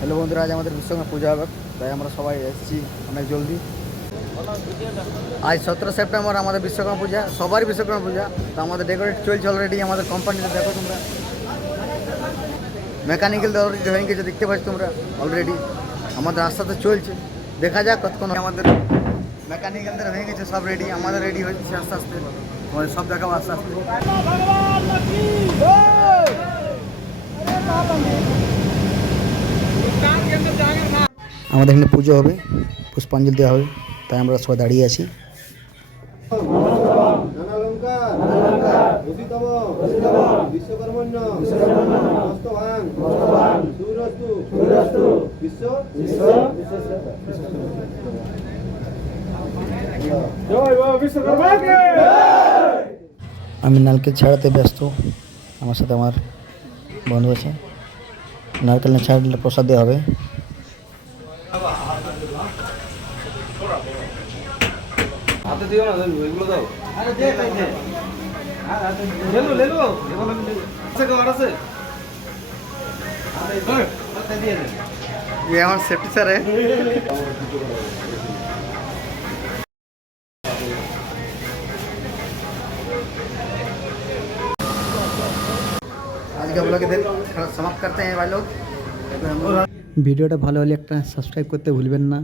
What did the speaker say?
Hello বন্ধুরা, আজ আমাদের বিশ্বকর্মা পূজা হবে, তাই আমরা সবাই এসেছি অনেক জলদি। আজ 17 সেপ্টেম্বর আমাদের বিশ্বকর্মা পূজা, সবারই বিশ্বকর্মা পূজা। তো আমাদের ডেকোরেট চলছে অলরেডি আমাদের কোম্পানিতে। দেখো তোমরা, মেকানিক্যাল অলরেডি হয়ে গেছে, দেখতে পাচ্ছ তোমরা অলরেডি। আমাদের আস্তে চলছে, দেখা যাক কতক্ষণ। আমাদের মেকানিক্যালদের হয়ে গেছে সব রেডি, আমাদের রেডি হচ্ছে আস্তে আস্তে। আমাদের সব দেখাবো আস্তে আস্তে। আমাদের এখানে পুজো হবে, পুষ্পাঞ্জলি দেওয়া হবে, তাই আমরা সবাই দাঁড়িয়ে আছি। আমি নারকেল ছাড়াতে ব্যস্ত, আমার সাথে আমার বন্ধু আছে। নারকেল না ছাড়লে প্রসাদ দেওয়া হবে। হাতে দিও না, এগুলো দাও। আরে দে ভাই দে। লে লো এগুলো আছে কার আছে? আরে দে দিয়ে দে। ये हमारा सेफ्टी सर है। आज का ब्लॉग इधर समाप्त करते हैं भाई लोग। ভিডিওটা ভালো হলে একটা সাবস্ক্রাইব করতে ভুলবেন না।